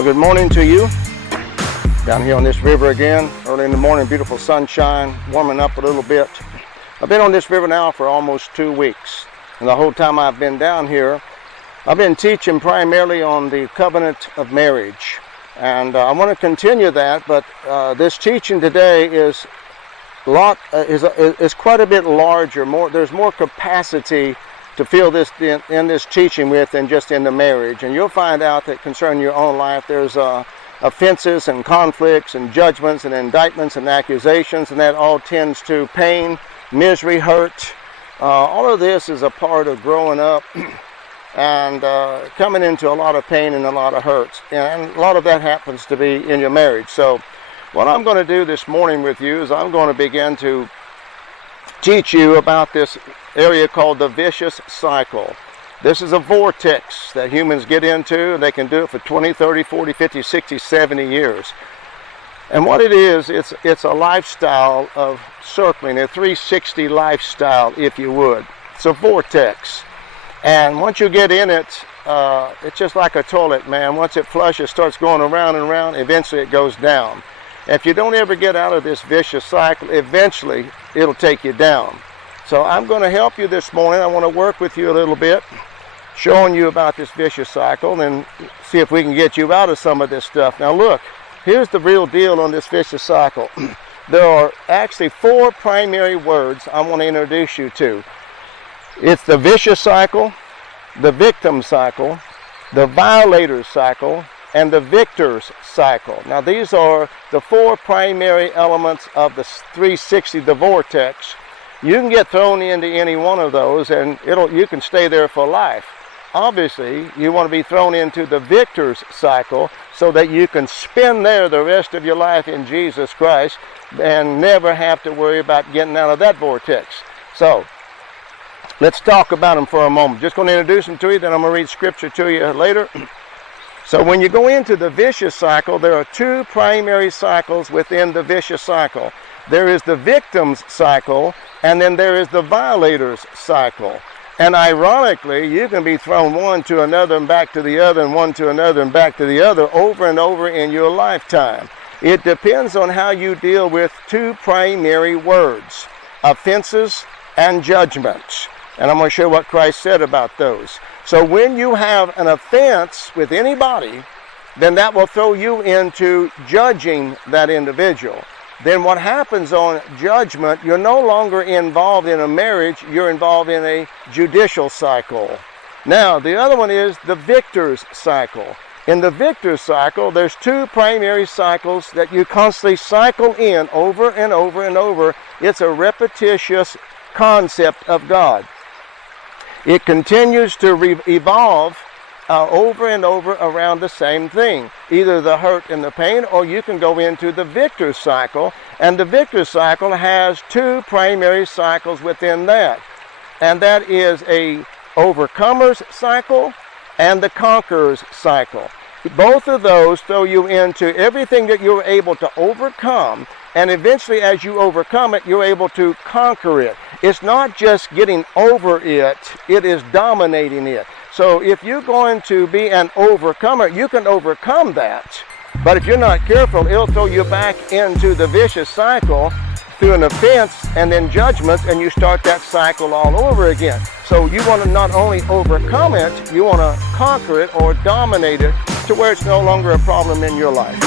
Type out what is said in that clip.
Well, good morning to you. Down here on this river again, early in the morning, beautiful sunshine, warming up a little bit. I've been on this river now for almost 2 weeks. And the whole time I've been down here, I've been teaching primarily on the covenant of marriage. And I want to continue that, but this teaching today is quite a bit larger. There's more capacity to feel this in this teaching with than just in the marriage. And you'll find out that concerning your own life, there's offenses and conflicts and judgments and indictments and accusations, and that all tends to pain, misery, hurt. All of this is a part of growing up and coming into a lot of pain and a lot of hurts. And a lot of that happens to be in your marriage. So what I'm going to do this morning with you is I'm going to begin to teach you about this area called the vicious cycle. This is a vortex that humans get into, and they can do it for 20, 30, 40, 50, 60, 70 years. And what it is, it's a lifestyle of circling, a 360 lifestyle, if you would. It's a vortex. And once you get in it, it's just like a toilet, man. Once it flushes, starts going around and around, eventually it goes down. If you don't ever get out of this vicious cycle, eventually it'll take you down. So I'm going to help you this morning. I want to work with you a little bit, showing you about this vicious cycle and see if we can get you out of some of this stuff. Now look, here's the real deal on this vicious cycle. There are actually 4 primary words I want to introduce you to. It's the vicious cycle, the victim cycle, the violator's cycle, and the victor's cycle. Now these are the 4 primary elements of the 360, the vortex. You can get thrown into any one of those and you can stay there for life. Obviously, you want to be thrown into the victor's cycle so that you can spend there the rest of your life in Jesus Christ and never have to worry about getting out of that vortex. So, let's talk about them for a moment. Just going to introduce them to you, then I'm going to read scripture to you later. So when you go into the vicious cycle, there are 2 primary cycles within the vicious cycle. There is the victim's cycle, and then there is the violator's cycle. And ironically, you can be thrown one to another and back to the other and one to another and back to the other over and over in your lifetime. It depends on how you deal with 2 primary words, offenses and judgments. And I'm going to show you what Christ said about those. So when you have an offense with anybody, then that will throw you into judging that individual. Then what happens on judgment, you're no longer involved in a marriage, you're involved in a judicial cycle. Now, the other one is the victor's cycle. In the victor's cycle, there's 2 primary cycles that you constantly cycle in over and over and over. It's a repetitious concept of God. It continues to evolve over and over around the same thing, either the hurt and the pain, or you can go into the victor's cycle, and the victor's cycle has 2 primary cycles within that, and that is a overcomer's cycle and the conqueror's cycle. Both of those throw you into everything that you're able to overcome, and eventually as you overcome it, you're able to conquer it. It's not just getting over it, it is dominating it. So if you're going to be an overcomer, you can overcome that. But if you're not careful, it'll throw you back into the vicious cycle through an offense and then judgment, and you start that cycle all over again. So you want to not only overcome it, you want to conquer it or dominate it to where it's no longer a problem in your life.